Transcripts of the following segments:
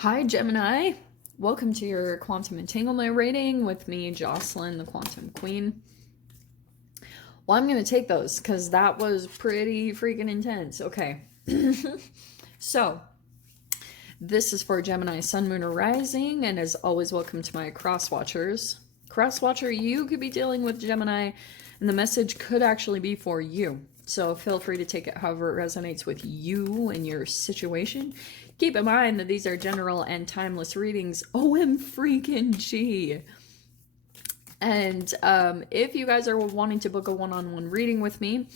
Hi, Gemini. Welcome to your quantum entanglement reading with me, Jocelyn, the quantum queen. Well, I'm going to take those because that was pretty freaking intense. Okay. So, this is for Gemini, Sun, Moon, or Rising, and as always, welcome to my cross watchers. Cross watcher, you could be dealing with Gemini, and the message could actually be for you. So feel free to take it however it resonates with you and your situation. Keep in mind that these are general and timeless readings. OM freaking G. And if you guys are wanting to book a one-on-one reading with me,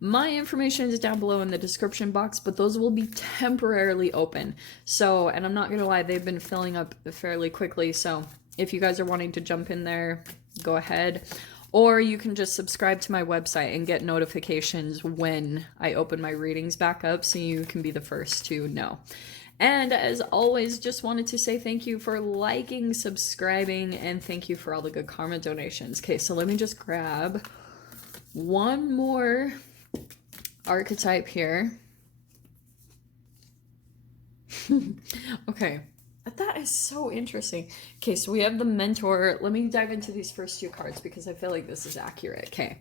my information is down below in the description box, but those will be temporarily open. So, and I'm not going to lie, they've been filling up fairly quickly. So if you guys are wanting to jump in there, go ahead. Or you can just subscribe to my website and get notifications when I open my readings back up so you can be the first to know. And as always, just wanted to say thank you for liking, subscribing, and thank you for all the good karma donations. Okay, so let me just grab one more archetype here. Okay, that is so interesting. Okay, so we have the mentor. Let me dive into these first two cards because I feel like this is accurate. Okay.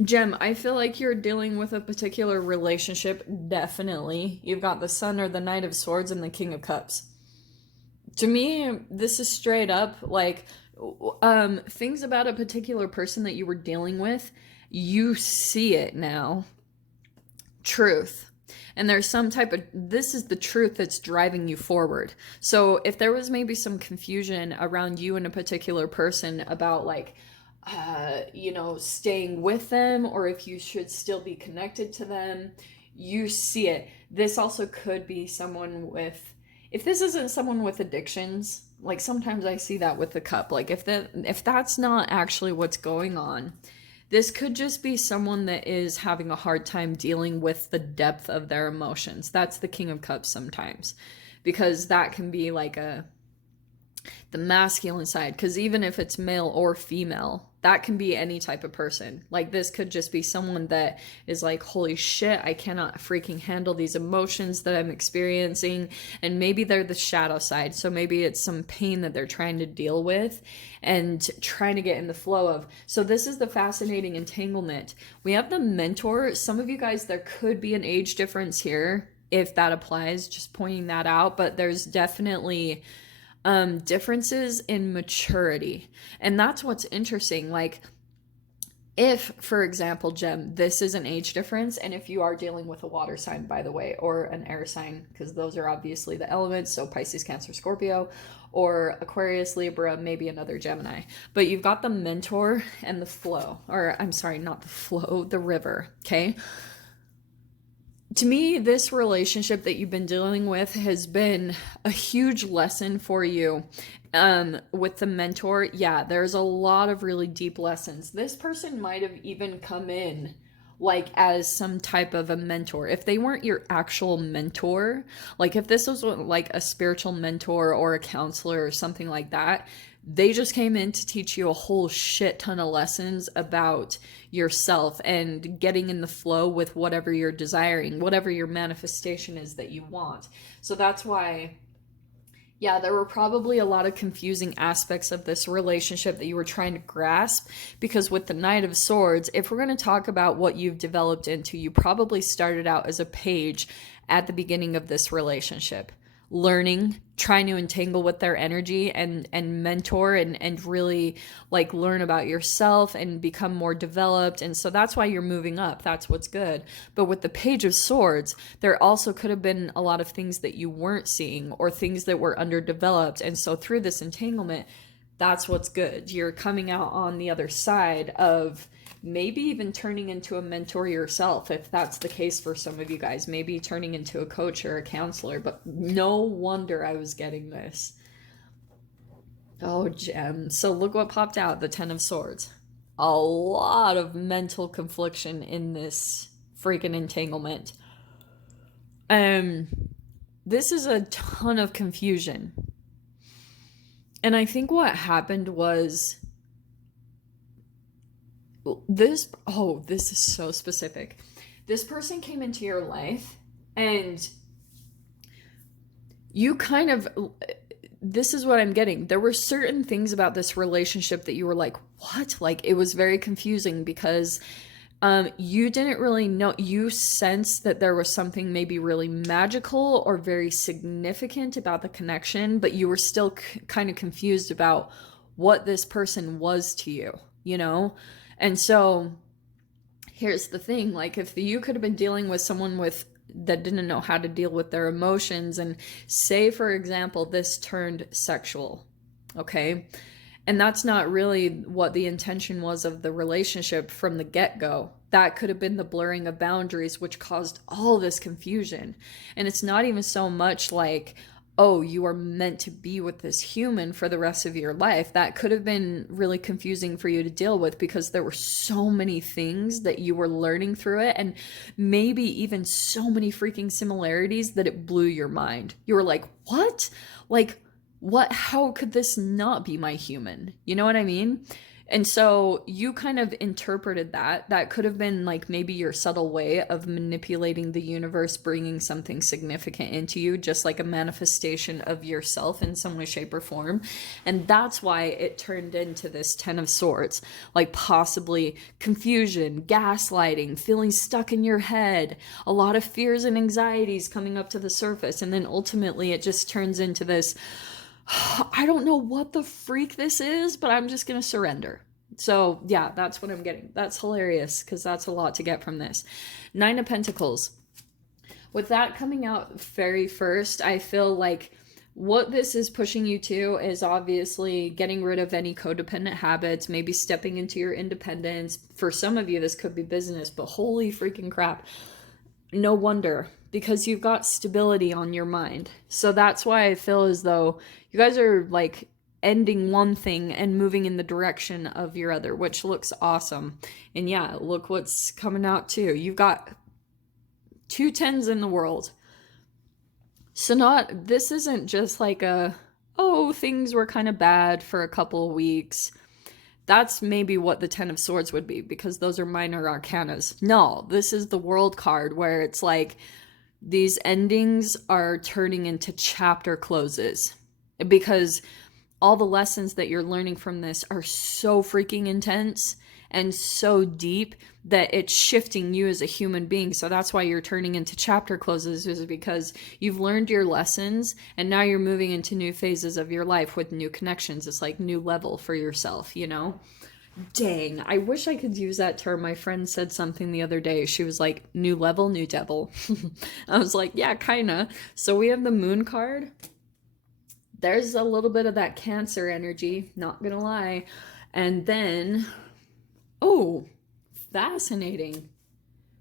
Gem, I feel like you're dealing with a particular relationship, definitely. You've got the Sun or the Knight of Swords and the King of Cups. To me, this is straight up like things about a particular person that you were dealing with, you see it now. Truth. And there's some type of, this is the truth that's driving you forward. So if there was maybe some confusion around you and a particular person about like, staying with them, or if you should still be connected to them, you see it. This also could be someone with, if this isn't someone with addictions, like sometimes I see that with the cup, like if that's not actually what's going on, this could just be someone that is having a hard time dealing with the depth of their emotions. That's the King of Cups sometimes, because that can be like the masculine side, because even if it's male or female, that can be any type of person. Like this could just be someone that is like, holy shit, I cannot freaking handle these emotions that I'm experiencing. And maybe they're the shadow side. So maybe it's some pain that they're trying to deal with and trying to get in the flow of. So this is the fascinating entanglement. We have the mentor. Some of you guys, there could be an age difference here if that applies, just pointing that out. But there's definitely differences in maturity. And that's what's interesting. Like if, for example, Gem, this is an age difference, and if you are dealing with a water sign, by the way, or an air sign, because those are obviously the elements, so Pisces, Cancer, Scorpio, or Aquarius, Libra, maybe another Gemini. But you've got the mentor and the flow, or I'm sorry, not the flow, the river, okay? To me, this relationship that you've been dealing with has been a huge lesson for you. With the mentor, yeah, there's a lot of really deep lessons. This person might have even come in like as some type of a mentor. If they weren't your actual mentor, like if this was like a spiritual mentor or a counselor or something like that, they just came in to teach you a whole shit ton of lessons about yourself and getting in the flow with whatever you're desiring, whatever your manifestation is that you want. So that's why, yeah, there were probably a lot of confusing aspects of this relationship that you were trying to grasp, because with the Knight of Swords, if we're going to talk about what you've developed into, you probably started out as a page at the beginning of this relationship, learning, trying to entangle with their energy and mentor and really like learn about yourself and become more developed. And so that's why you're moving up. That's what's good. But with the Page of Swords, there also could have been a lot of things that you weren't seeing or things that were underdeveloped. And so through this entanglement, that's what's good. You're coming out on the other side of maybe even turning into a mentor yourself, if that's the case for some of you guys, maybe turning into a coach or a counselor. But no wonder I was getting this. Oh, Gem. So look what popped out, the Ten of Swords. A lot of mental confliction in this freaking entanglement. This is a ton of confusion. And I think what happened was this is so specific. This person came into your life and you kind of, this is what I'm getting. There were certain things about this relationship that you were like, what? Like, it was very confusing because you didn't really know, you sensed that there was something maybe really magical or very significant about the connection, but you were still kind of confused about what this person was to you, you know? And so here's the thing, like, if you could have been dealing with someone that didn't know how to deal with their emotions, and say, for example, this turned sexual, okay? And that's not really what the intention was of the relationship from the get-go. That could have been the blurring of boundaries, which caused all this confusion. And it's not even so much like, oh, you are meant to be with this human for the rest of your life. That could have been really confusing for you to deal with because there were so many things that you were learning through it, and maybe even so many freaking similarities that it blew your mind. You were like, what? Like, what? How could this not be my human? You know what I mean? And so you kind of interpreted that. That could have been like maybe your subtle way of manipulating the universe, bringing something significant into you, just like a manifestation of yourself in some way, shape, or form. And that's why it turned into this 10 of Swords, like possibly confusion, gaslighting, feeling stuck in your head, a lot of fears and anxieties coming up to the surface. And then ultimately it just turns into this, I don't know what the freak this is, but I'm just going to surrender. So yeah, that's what I'm getting. That's hilarious because that's a lot to get from this. 9 of Pentacles. With that coming out very first, I feel like what this is pushing you to is obviously getting rid of any codependent habits, maybe stepping into your independence. For some of you, this could be business, but holy freaking crap. No wonder, because you've got stability on your mind. So that's why I feel as though you guys are like ending one thing and moving in the direction of your other, which looks awesome. And yeah, look what's coming out too. You've got 2 10s in the world. So this isn't just like oh, things were kind of bad for a couple of weeks. That's maybe what the 10 of Swords would be, because those are minor arcanas. No, this is the World card where it's like these endings are turning into chapter closes, because all the lessons that you're learning from this are so freaking intense and so deep that it's shifting you as a human being. So that's why you're turning into chapter closes, is because you've learned your lessons and now you're moving into new phases of your life with new connections. It's like new level for yourself, you know? Dang, I wish I could use that term. My friend said something the other day. She was like, new level, new devil. I was like, yeah, kinda. So we have the Moon card. There's a little bit of that Cancer energy, not gonna lie. And then, oh, fascinating.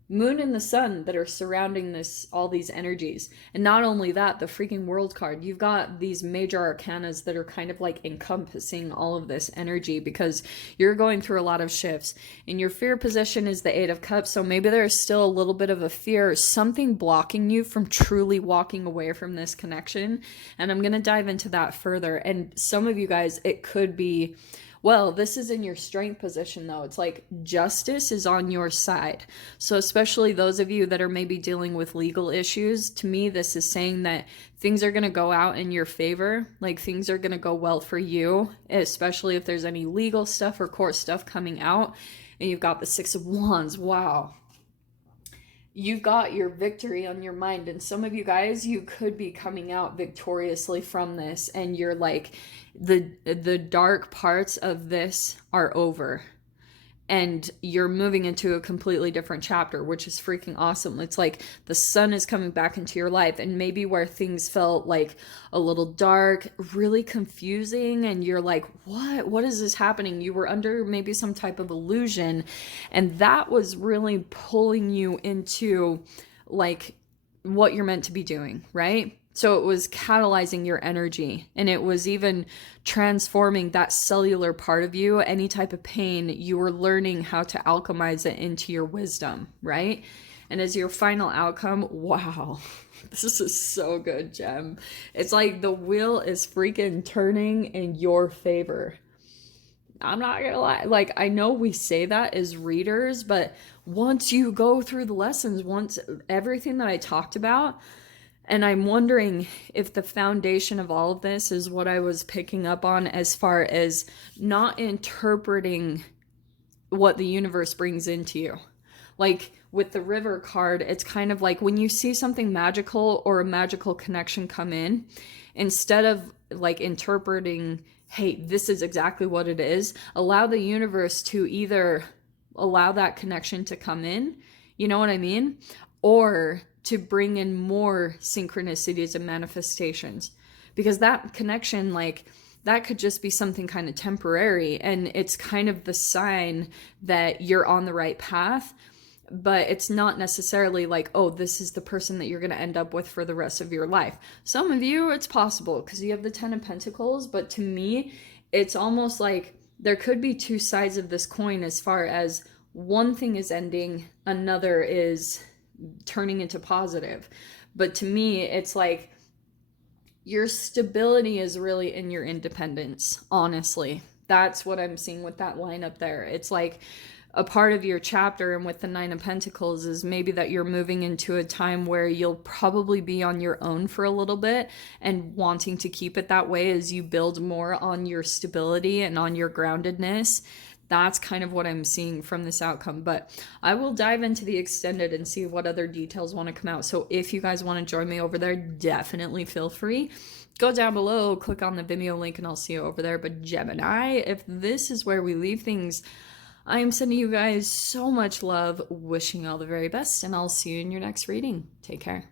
Moon and the Sun that are surrounding this, all these energies. And not only that, the freaking World card. You've got these major arcanas that are kind of like encompassing all of this energy, because you're going through a lot of shifts. And your fear position is the 8 of Cups, so maybe there's still a little bit of a fear, something blocking you from truly walking away from this connection. And I'm going to dive into that further. And some of you guys, it could be, well, this is in your strength position though. It's like justice is on your side. So especially those of you that are maybe dealing with legal issues, to me, this is saying that things are going to go out in your favor. Like things are going to go well for you, especially if there's any legal stuff or court stuff coming out. And you've got the 6 of Wands. Wow. You've got your victory on your mind. And some of you guys, you could be coming out victoriously from this, and you're like, the dark parts of this are over and you're moving into a completely different chapter, which is freaking awesome. It's like the sun is coming back into your life, and maybe where things felt like a little dark, really confusing, and you're like, what is this happening? You were under maybe some type of illusion, and that was really pulling you into like what you're meant to be doing, right? So it was catalyzing your energy, and it was even transforming that cellular part of you. Any type of pain, you were learning how to alchemize it into your wisdom, right? And as your final outcome, wow, this is so good, Gem. It's like the wheel is freaking turning in your favor. I'm not gonna lie, like, I know we say that as readers, but once you go through the lessons, once everything that I talked about, And I'm wondering if the foundation of all of this is what I was picking up on, as far as not interpreting what the universe brings into you. Like with the river card, it's kind of like when you see something magical or a magical connection come in, instead of like interpreting, hey, this is exactly what it is, allow the universe to either allow that connection to come in, you know what I mean? Or to bring in more synchronicities and manifestations. Because that connection, like, that could just be something kind of temporary, and it's kind of the sign that you're on the right path, but it's not necessarily like, oh, this is the person that you're going to end up with for the rest of your life. Some of you, it's possible because you have the 10 of Pentacles, but to me, it's almost like there could be two sides of this coin, as far as one thing is ending, another is turning into positive. But to me, it's like your stability is really in your independence, honestly. That's what I'm seeing with that line up there. It's like a part of your chapter, and with the 9 of Pentacles, is maybe that you're moving into a time where you'll probably be on your own for a little bit, and wanting to keep it that way as you build more on your stability and on your groundedness. That's kind of what I'm seeing from this outcome. But I will dive into the extended and see what other details want to come out. So if you guys want to join me over there, definitely feel free. Go down below, click on the Vimeo link, and I'll see you over there. But Gemini, if this is where we leave things, I am sending you guys so much love, wishing you all the very best, and I'll see you in your next reading. Take care.